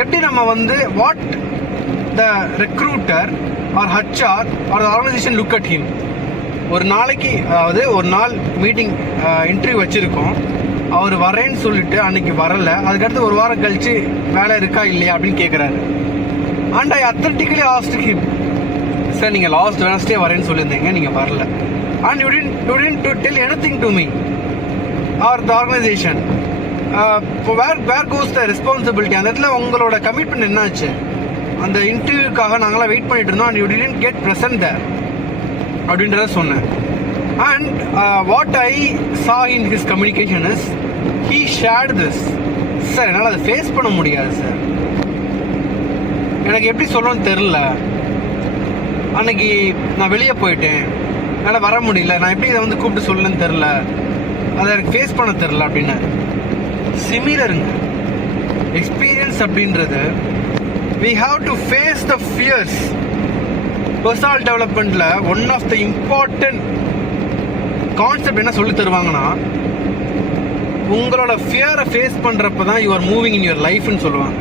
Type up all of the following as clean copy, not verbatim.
எப்படி நம்ம வந்து what the recruiter or HR or organisation look at him. ஒரு நாளைக்கு, அதாவது ஒரு நாள் மீட்டிங் இன்டர்வியூ வச்சுருக்கோம், அவர் வரேன்னு சொல்லிட்டு அன்னைக்கு வரல, அதுக்கடுத்து ஒரு வாரம் கழிச்சு வேலை இருக்கா இல்லையா அப்படின்னு கேட்குறாரு. And I authentically asked him, sir நீங்கள் லாஸ்ட் வெனஸ்டே வரேன்னு சொல்லியிருந்தீங்க, நீங்கள் வரல. And you didn't tell anything to me or the organization. Where goes the responsibility? அந்த இடத்துல உங்களோட கமிட்மெண்ட் என்னாச்சு? அந்த இன்டர்வியூக்காக நாங்களாம் வெயிட் பண்ணிட்டு இருந்தோம், and you didn't get present there அப்படின்றத சொன்னேன். And what I saw in his communication is he shared this. Sir என்னால் அதை ஃபேஸ் பண்ண முடியாது சார், எனக்கு எப்படி சொல்லணும்னு தெரில, அன்னைக்கு நான் வெளியே போயிட்டேன், என்னால் வர முடியல, நான் எப்படி இதை வந்து கூப்பிட்டு சொல்லணும்னு தெரில, அதை எனக்கு ஃபேஸ் பண்ண தெரில அப்படின்னு. சிமிலருங்க எக்ஸ்பீரியன்ஸ் அப்படின்றது. we have to face the fears. personal developmentல one of the important concept என்ன சொல்லி தருவாங்கன்னா, உங்களோட ஃபியரை ஃபேஸ் பண்ணுறப்ப தான் you are moving in your லைஃப்னு சொல்லுவாங்க.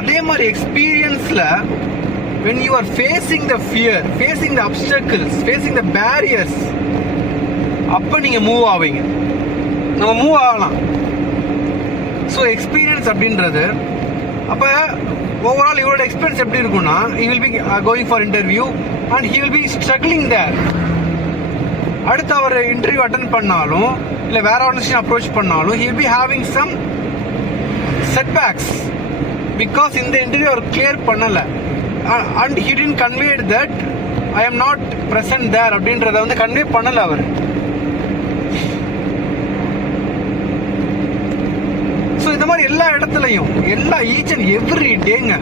அதே மாதிரி எக்ஸ்பீரியன்ஸில் when you are facing the fear, facing the obstacles, facing the barriers, அப்போ நீங்கள் மூவ் ஆவீங்க, நம்ம மூவ் ஆகலாம். ஸோ எக்ஸ்பீரியன்ஸ் அப்படின்றது. அப்போ ஓவரால் இவரோட எக்ஸ்பீரியன்ஸ் எப்படி இருக்கும்னா, he will be going for interview and he will be struggling there. அடுத்து அவர் இன்டர்வியூ அட்டென்ட் பண்ணாலும் இல்லை வேற ஆர்கனைசேஷன் அப்ரோச் பண்ணாலும் he will be having some setbacks because இந்த இன்டர்வியூ அவர் கிளியர் பண்ணலை. and he didn't convey that I am not present there அப்படின்றத வந்து convey பண்ணலை அவர். ஸோ இந்த மாதிரி எல்லா இடத்துலையும் ஈச் அண்ட் எவ்ரி டேங்க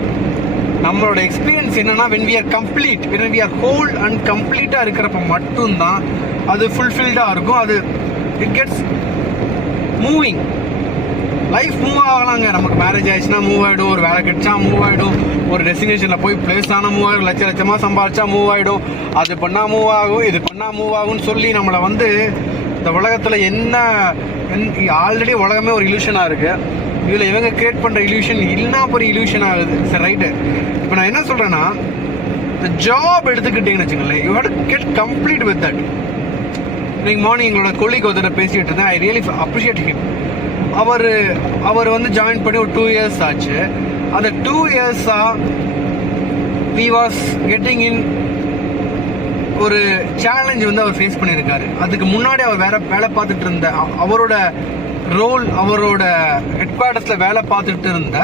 நம்மளோட எக்ஸ்பீரியன்ஸ் என்னன்னா, when we are complete, when we are whole and கம்ப்ளீட்டாக இருக்கிறப்ப மட்டும்தான் அது ஃபுல்ஃபில்டாக இருக்கும். அது it gets moving. Life move ஆகலாங்க. நமக்கு மேரேஜ் ஆயிடுச்சுன்னா மூவ் ஆகிடும், ஒரு வேலை கிடைச்சா மூவ் ஆகிடும், ஒரு டெஸ்டினேஷனில் போய் பிளேஸ் ஆனால் மூவ் ஆகிடும், லட்சமாக சம்பாதிச்சா மூவ் ஆகிடும், அது பண்ணால் மூவ் ஆகும், இது பண்ணால் மூவ் ஆகும்னு சொல்லி நம்மளை வந்து இந்த உலகத்தில் என்ன ஆல்ரெடி உலகமே ஒரு இல்யூஷனாக இருக்குது, இதில் இவங்க கிரியேட் பண்ணுற இல்யூஷன் இல்லைனா ஒரு இல்யூஷன் ஆகுது. சரி, ரைட்டு. இப்போ நான் என்ன சொல்கிறேன்னா, இந்த ஜாப் எடுத்துக்கிட்டீங்கன்னு வச்சுங்களேன், you have to get complete with that. இன்னைக்கு மார்னிங் எங்களோட கொலீக் ஒருத்தர் பேசிகிட்டு இருந்தேன். I really appreciate him. அவர் வந்து ஜாயின் பண்ணி ஒரு 2 years ஆச்சு. அந்த 2 years-ஆ he was getting in ஒரு சேலஞ்ச் வந்து அவர் ஃபேஸ் பண்ணியிருக்காரு. அதுக்கு முன்னாடி அவர் வேலை பார்த்துட்டு இருந்த அவரோட ரோல், அவரோட ஹெட் குவார்ட்டர்ஸில் வேலை பார்த்துட்டு இருந்த